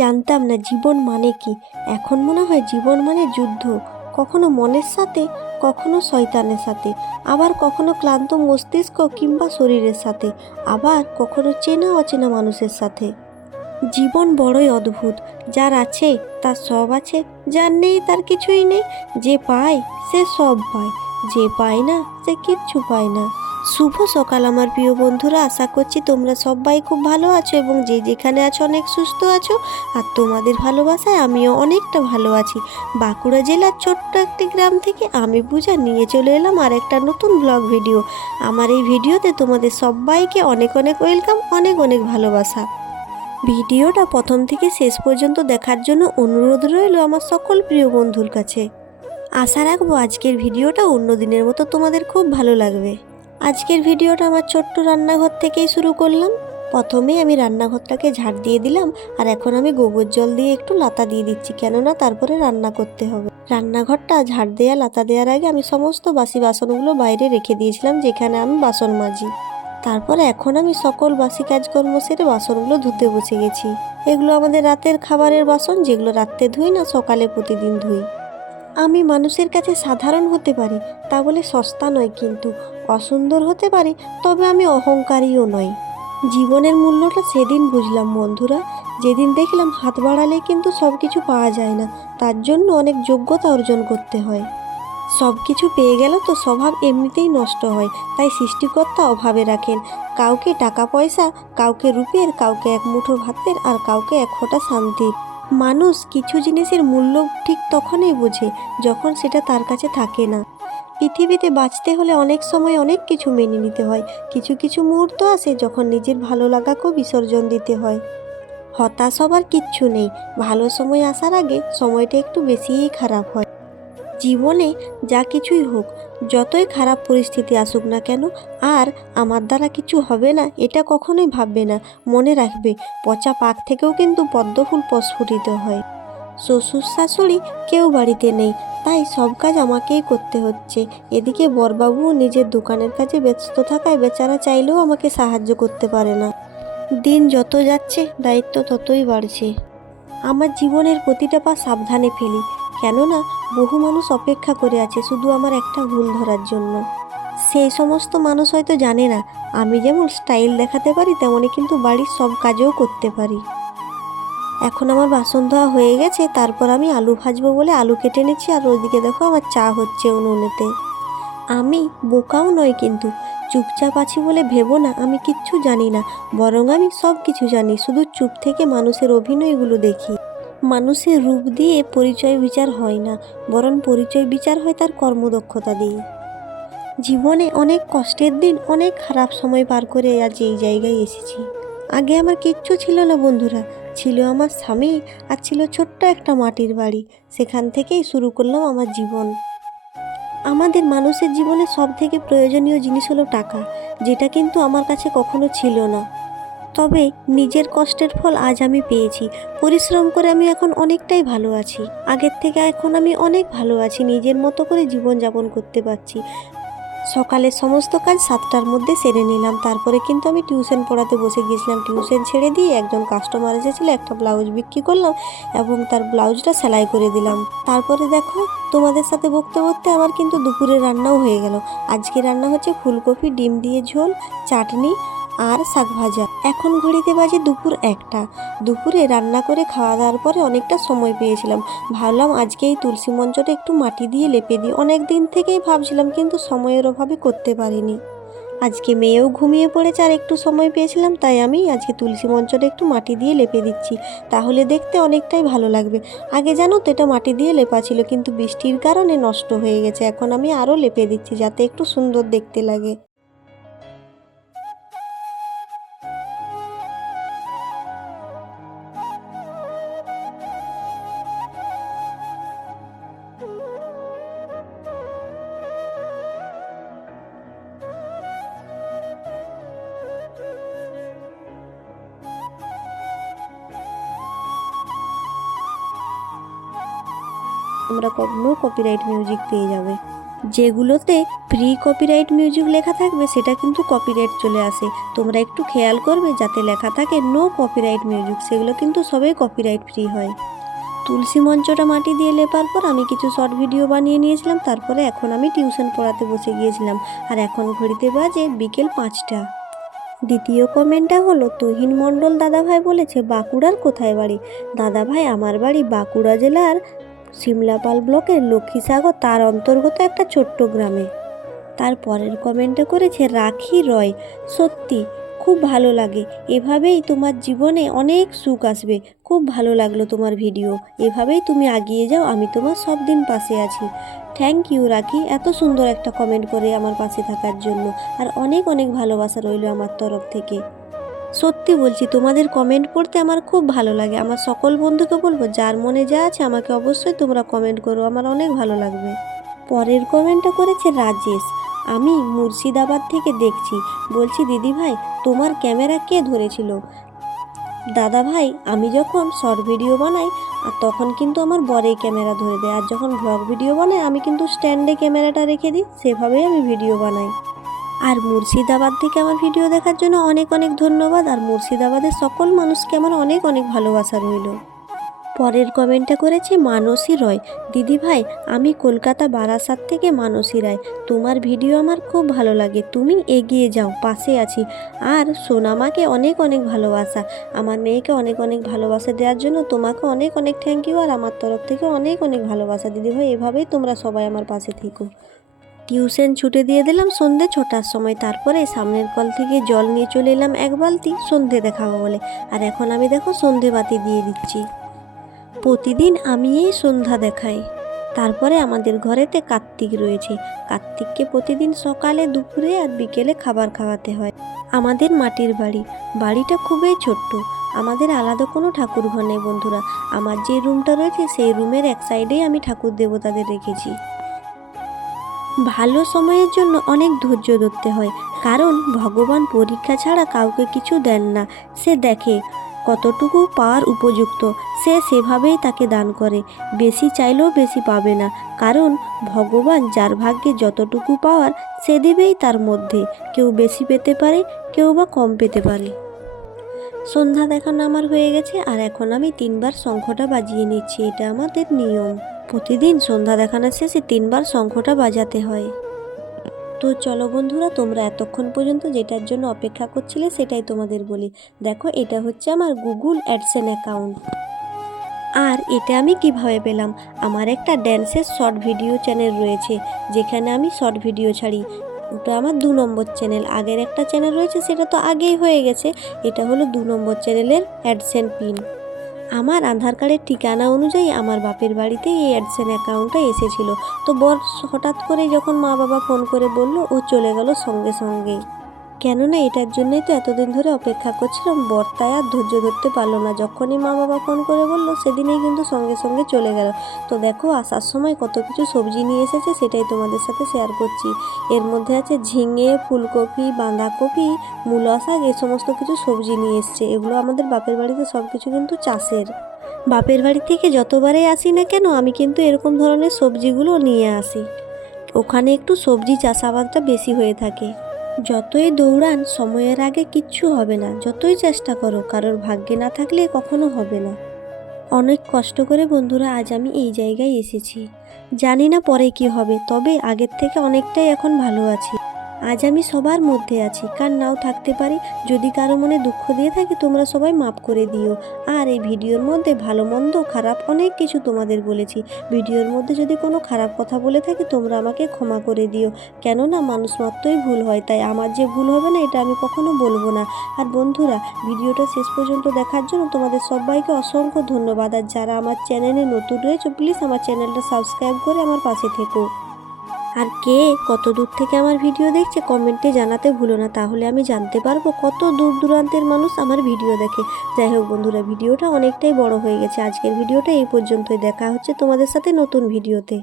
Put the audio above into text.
জানতাম না জীবন মানে কি। এখন মনে হয় জীবন মানে যুদ্ধ। কখনো মনের সাথে, কখনো শয়তানের সাথে। আবার কখনো ক্লান্ত মস্তিষ্ক কিংবা শরীরের সাথে। আবার কখনো চেনা অচেনা মানুষের সাথে। জীবন বড়ই অদ্ভুত। যার আছে, তার সব আছে। যার নেই, তার কিছুই নেই। যে পায়, সে সব পায়। যে পায় না, সে কিচ্ছু পায় না। শুভ সকাল, আমার প্রিয় বন্ধুরা। আশা করছি তোমরা সবাই খুব ভালো আছো এবং যে যেখানে আছো অনেক সুস্থ আছো। আর তোমাদের ভালোবাসায় আমিও অনেকটা ভালো আছি। বাঁকুড়া জেলার ছোট্ট একটি গ্রাম থেকে আমি পূজা নিয়ে চলে এলাম আর একটা নতুন ব্লগ ভিডিও। আমার এই ভিডিওতে তোমাদের সবাইকে অনেক অনেক ওয়েলকাম, অনেক অনেক ভালোবাসা। ভিডিওটা প্রথম থেকে শেষ পর্যন্ত দেখার জন্য অনুরোধ রইল আমার সকল প্রিয় বন্ধুর কাছে। আশা রাখব আজকের ভিডিওটা অন্য দিনের মতো তোমাদের খুব ভালো লাগবে। আজকের ভিডিওটা আমার ছোট্ট রান্নাঘর থেকেই শুরু করলাম। প্রথমেই আমি রান্নাঘরটাকে ঝাড় দিয়ে দিলাম, আর এখন আমি গোবর জল দিয়ে একটু লাতা দিয়ে দিচ্ছি, কেননা তারপরে রান্না করতে হবে। রান্নাঘরটা ঝাড় দেওয়া লাতা দেওয়ার আগে আমি সমস্ত বাসি বাসনগুলো বাইরে রেখে দিয়েছিলাম, যেখানে আমি বাসন মাজি। তারপরে এখন আমি সকল বাসি কাজকর্ম সেরে বাসনগুলো ধুতে বসে গেছি। এগুলো আমাদের রাতের খাবারের বাসন, যেগুলো রাত্রে ধুই না, সকালে প্রতিদিন ধুই। আমি মানুষের কাছে সাধারণ হতে পারি, তা বলে সস্তা নয় কিন্তু। অসুন্দর হতে পারি, তবে আমি অহংকারীও নই। জীবনের মূল্যটা সেদিন বুঝলাম বন্ধুরা। যেদিন দেখলাম হাত বাড়ালে কিন্তু সব কিছু পাওয়া যায় না, তার জন্য অনেক যোগ্যতা অর্জন করতে হয়। সব কিছু পেয়ে গেল তো স্বভাব এমনিতেই নষ্ট হয়, তাই সৃষ্টিকর্তা অভাবে রাখেন। কাউকে টাকা পয়সা, কাউকে রূপের, কাউকে এক মুঠো ভাতের, আর কাউকে এক ফোঁটা শান্তির। মানুষ কিছু জিনিসের মূল্য ঠিক তখনই বোঝে যখন সেটা তার কাছে থাকে না। পৃথিবীতে বাঁচতে হলে অনেক সময় অনেক কিছু মেনে নিতে হয়। কিছু কিছু মুহূর্ত আসে যখন নিজের ভালো লাগাকেও বিসর্জন দিতে হয়। হতাশ হবার কিচ্ছু নেই। ভালো সময় আসার আগে সময়টা একটু বেশিই খারাপ হয়। জীবনে যা কিছুই হোক যতই খারাপ পরিস্থিতি আসুক না কেন, আর আমার দ্বারা কিছু হবে না, এটা কখনোই ভাববে না। মনে রাখবে, পচা পাক থেকেও কিন্তু পদ্মফুল প্রস্ফুটিত হয়। শ্বশুর শাশুড়ি কেউ বাড়িতে নেই, তাই সব কাজ আমাকেই করতে হচ্ছে। এদিকে বরবাবুও নিজের দোকানের কাজে ব্যস্ত থাকায় বেচারা চাইলেও আমাকে সাহায্য করতে পারে না। দিন যত যাচ্ছে, দায়িত্ব ততই বাড়ছে। আমার জীবনের প্রতিটা পা সাবধানে ফেলি। কেননা বহু মানুষ অপেক্ষা করে আছে শুধু আমার একটা ভুল ধরার জন্য। সেই সমস্ত মানুষ হয়তো জানে না, আমি যেমন স্টাইল দেখাতে পারি তেমনই কিন্তু বাড়ির সব কাজও করতে পারি। এখন আমার বাসন ধোয়া হয়ে গেছে, তারপর আমি আলু ভাজবো বলে আলু কেটে নিচ্ছি আর ওইদিকে দেখো আমার চা হচ্ছে উনুনেতে। আমি বোকাও নয় কিন্তু, চুপচাপ আছি বলে ভেবো না, আমি কিচ্ছু জানি না, বরং আমি সব কিছু জানি, শুধু চুপ থেকে মানুষের অভিনয়গুলো দেখি। মানুষের রূপ দিয়ে পরিচয় বিচার হয় না, বরং পরিচয় বিচার হয় তার কর্মদক্ষতা দিয়ে। জীবনে অনেক কষ্টের দিন, অনেক খারাপ সময় পার করে আজ এই জায়গায় এসেছি। আগে আমার কিচ্ছু ছিল না বন্ধুরা, ছিল আমার স্বামী আর ছিল ছোট্ট একটা মাটির বাড়ি, সেখান থেকেই শুরু করলাম আমার জীবন। আমাদের মানুষের জীবনে সব থেকে প্রয়োজনীয় জিনিস হলো টাকা, যেটা কিন্তু আমার কাছে কখনো ছিল না। তবে নিজের কষ্টের ফল আজ আমি পেয়েছি। পরিশ্রম করে আমি এখন অনেকটাই ভালো আছি। আগের থেকে এখন আমি অনেক ভালো আছি, নিজের মতো করে জীবনযাপন করতে পারছি। সকালের সমস্ত কাজ সাতটার মধ্যে সেরে নিলাম। তারপরে কিন্তু আমি টিউশন পড়াতে বসে গিয়েছিলাম। টিউশন ছেড়ে দিয়ে একজন কাস্টমার এসেছিল, একটা ব্লাউজ বিক্রি করলাম এবং তার ব্লাউজটা সেলাই করে দিলাম। তারপরে দেখো, তোমাদের সাথে বকতে বকতে আমার কিন্তু দুপুরে রান্নাও হয়ে গেল। আজকে রান্না হচ্ছে ফুলকপি, ডিম দিয়ে ঝোল, চাটনি আর শাক ভাজা। এখন ঘড়িতে বাজে দুপুর একটা। দুপুরে রান্না করে খাওয়া দাওয়ার পরে অনেকটা সময় পেয়েছিলাম। ভাবলাম আজকে এই তুলসী মঞ্চটা একটু মাটি দিয়ে লেপে দিই। অনেক দিন থেকেই ভাবছিলাম, কিন্তু সময়ের অভাবে করতে পারিনি। আজকে মেয়েও ঘুমিয়ে পড়েছে আর একটু সময় পেয়েছিলাম, তাই আমি আজকে তুলসী মঞ্চটা একটু মাটি দিয়ে লেপে দিচ্ছি। তাহলে দেখতে অনেকটাই ভালো লাগবে। আগে জানো তো এটা মাটি দিয়ে লেপা ছিল, কিন্তু বৃষ্টির কারণে নষ্ট হয়ে গেছে। এখন আমি আরও লেপে দিচ্ছি, যাতে একটু সুন্দর দেখতে লাগে। তোমরা নো কপিরাইট মিউজিক পেয়ে যাবে। যেগুলোতে ফ্রি কপিরাইট মিউজিক লেখা থাকবে, সেটা কিন্তু কপিরাইট চলে আসে। তোমরা একটু খেয়াল করবে, যাতে লেখা থাকে নো কপিরাইট মিউজিক সেগুলো কিন্তু সবই কপিরাইট ফ্রি হয়। তুলসী মঞ্চটা মাটি দিয়ে লেপার পর আমি কিছু শর্ট ভিডিও বানিয়ে নিয়েছিলাম, তারপরে এখন আমি টিউশন পড়াতে বসে গিয়েছিলাম। আর এখন ঘড়িতে বাজে বিকেল পাঁচটা। দ্বিতীয় কমেন্টটা হলো, তুহিন মণ্ডল দাদাভাই বলেছে, বাঁকুড়ার কোথায় বাড়ি? দাদাভাই, আমার বাড়ি বাঁকুড়া জেলার সিমলাপাল ব্লকের লক্ষ্মীসাগর তার অন্তর্গত একটা ছোট্ট গ্রামে। তার পরের কমেন্টে করেছে, রাখি রয়, সত্যি খুব ভালো লাগে। এভাবেই তোমার জীবনে অনেক সুখ আসবে। খুব ভালো লাগল তোমার ভিডিও এভাবেই তুমি এগিয়ে যাও, আমি তোমার সব দিন পাশে আছি। থ্যাংক ইউ রাখি। এত সুন্দর একটা কমেন্ট করে আমার পাশে থাকার জন্য। আর অনেক অনেক ভালোবাসা রইল আমার তরফ থেকে। সত্যি বলছি, তোমাদের কমেন্ট পড়তে আমার খুব ভালো লাগে। আমার সকল বন্ধুকে বলব, যার মনে যা আছে আমাকে অবশ্যই তোমরা কমেন্ট করো, আমার অনেক ভালো লাগবে। পরের কমেন্টটা করেছে রাজেশ। আমি মুর্শিদাবাদ থেকে দেখছি। বলছি, দিদি ভাই, তোমার ক্যামেরা কে ধরেছিল? দাদা ভাই, আমি যখন শর্ট ভিডিও বানাই, আর তখন কিন্তু আমার বরেই ক্যামেরা ধরে দেয়। আর যখন ব্লগ ভিডিও বানাই, আমি কিন্তু স্ট্যান্ডে ক্যামেরাটা রেখে দিই, সেভাবেই আমি ভিডিও বানাই। আর মুর্শিদাবাদ থেকে আমার ভিডিও দেখার জন্য অনেক অনেক ধন্যবাদ। আর মুর্শিদাবাদের সকল মানুষকে আমার অনেক অনেক ভালোবাসা রইল। পরের কমেন্টটা করেছে, মানসী রয়, দিদি ভাই, আমি কলকাতা বারাসাত থেকে মানসী রায়। তোমার ভিডিও আমার খুব ভালো লাগে। তুমি এগিয়ে যাও, পাশে আছি। আর সোনামাকে অনেক অনেক ভালোবাসা। আমার মেয়েকে অনেক অনেক ভালোবাসা দেওয়ার জন্য তোমাকে অনেক অনেক থ্যাংক ইউ আর আমার তরফ থেকে অনেক অনেক ভালোবাসা। দিদি ভাই, এভাবেই তোমরা সবাই আমার পাশে থেকো। টিউশন ছুটে দিয়ে দিলাম সন্ধে ছটার সময়। তারপরে সামনের কল থেকে জল নিয়ে চলে এলাম এক বালতি সন্ধে দেখাবো বলে। আর এখন আমি দেখো সন্ধে বাতি দিয়ে দিচ্ছি। প্রতিদিন আমি এই সন্ধ্যা দেখাই। তারপরে আমাদের ঘরেতে কার্তিক রয়েছে। কার্তিককে প্রতিদিন সকালে, দুপুরে আর বিকেলে খাবার খাওয়াতে হয়। আমাদের মাটির বাড়ি। বাড়িটা খুবই ছোট্ট। আমাদের আলাদা কোনো ঠাকুর ঘর নেই বন্ধুরা। আমার যে রুমটা রয়েছে, সেই রুমের এক সাইডেই আমি ঠাকুর দেবতাদের রেখেছি। ভালো সময়ের জন্য অনেক ধৈর্য ধরতে হয়। কারণ ভগবান পরীক্ষা ছাড়া কাউকে কিছু দেন না। সে দেখে কতটুকু পাওয়ার উপযুক্ত। সে সেভাবেই তাকে দান করে। বেশি চাইলেও বেশি পাবে না। কারণ ভগবান যার ভাগ্যে যতটুকু পাওয়ার, সে দেবেই তার মধ্যে। কেউ বেশি পেতে পারে, কেউ বা কম পেতে পারে। সন্ধ্যা দেখানো আমার হয়ে গেছে। আর এখন আমি তিনবার শঙ্খটা বাজিয়ে নিচ্ছি। এটা আমাদের নিয়ম। প্রতিদিন সন্ধ্যা দেখানোর শেষে তিনবার শঙ্খটা বাজাতে হয়। তো চলো বন্ধুরা, তোমরা এতক্ষণ পর্যন্ত যেটার জন্য অপেক্ষা করছিলে সেটাই তোমাদের বলি। দেখো, এটা হচ্ছে আমার গুগল অ্যাডসেন অ্যাকাউন্ট। আর এটা আমি কীভাবে পেলাম? আমার একটা ড্যান্সের শর্ট ভিডিও চ্যানেল রয়েছে, যেখানে আমি শর্ট ভিডিও ছাড়ি। ওটা আমার দু নম্বর চ্যানেল। আগের একটা চ্যানেল রয়েছে, সেটা তো আগেই হয়ে গেছে। এটা হলো দু নম্বর চ্যানেলের অ্যাডসেন পিন। আমার আধার কার্ডের ঠিকানা অনুযায়ী আমার বাপের বাড়িতে এই অ্যাডসেন অ্যাকাউন্টটা এসেছিল। তো বর হঠাৎ করে যখন মা বাবা ফোন করে বলল, ও চলে গেল সঙ্গে সঙ্গেই। কেননা এটার জন্যই তো এতদিন ধরে অপেক্ষা করছিলাম বর তাই আর ধৈর্য ধরতে পারল না। যখনই মা বাবা ফোন করে বলল, সেদিনেই কিন্তু সঙ্গে সঙ্গে চলে গেল। তো দেখো, আসার সময় কত কিছু সবজি নিয়ে এসেছে সেটাই তোমাদের সাথে শেয়ার করছি। এর মধ্যে আছে ঝিঙে, ফুলকপি, বাঁধাকপি, মূলা শাক এই সমস্ত কিছু সবজি নিয়ে এসছে। এগুলো আমাদের বাপের বাড়িতে সব কিছু কিন্তু চাষের। বাপের বাড়ি থেকে যতবারই আসি না কেন, আমি কিন্তু এরকম ধরনের সবজিগুলো নিয়ে আসি। ওখানে একটু সবজি চাষাবাদটা বেশি হয়ে থাকে। যতই দৌড়ান, সময়ের আগে কিচ্ছু হবে না। যতই চেষ্টা করো, কারোর ভাগ্যে না থাকলে কখনো হবে না। অনেক কষ্ট করে, বন্ধুরা, আজ আমি এই জায়গায় এসেছি। জানি না পরে কি হবে, তবে আগের থেকে অনেকটাই এখন ভালো আছি। আজ আমি সবার মধ্যে আছি। কার নাও থাকতে পারি। যদি কারও মনে দুঃখ দিয়ে থাকে, তোমরা সবাই মাফ করে দিও। আর এই ভিডিওর মধ্যে ভালো, মন্দ, খারাপ অনেক কিছু তোমাদের বলেছি। ভিডিওর মধ্যে যদি কোনো খারাপ কথা বলে থাকি, তোমরা আমাকে ক্ষমা করে দিও। কেননা, মানুষ মাত্রই ভুল হয়, তাই আমার যে ভুল হবে না, এটা আমি কখনো বলব না। আর বন্ধুরা, ভিডিওটা শেষ পর্যন্ত দেখার জন্য তোমাদের সবাইকে অসংখ্য ধন্যবাদ। আর যারা আমার চ্যানেলে নতুন রয়েছে, প্লিজ আমার চ্যানেলটা সাবস্ক্রাইব করে আমার পাশে থেকো। আর কে কত দূর থেকে আমার ভিডিও দেখছে কমেন্টে জানাতে ভুলো না, তাহলে আমি জানতে পারব কত দূর দূরান্তের মানুষ আমার ভিডিও দেখে। যাই হোক বন্ধুরা, ভিডিওটা অনেকটাই বড় হয়ে গেছে। আজকের ভিডিওটা এই পর্যন্তই। দেখা হচ্ছে তোমাদের সাথে নতুন ভিডিওতে।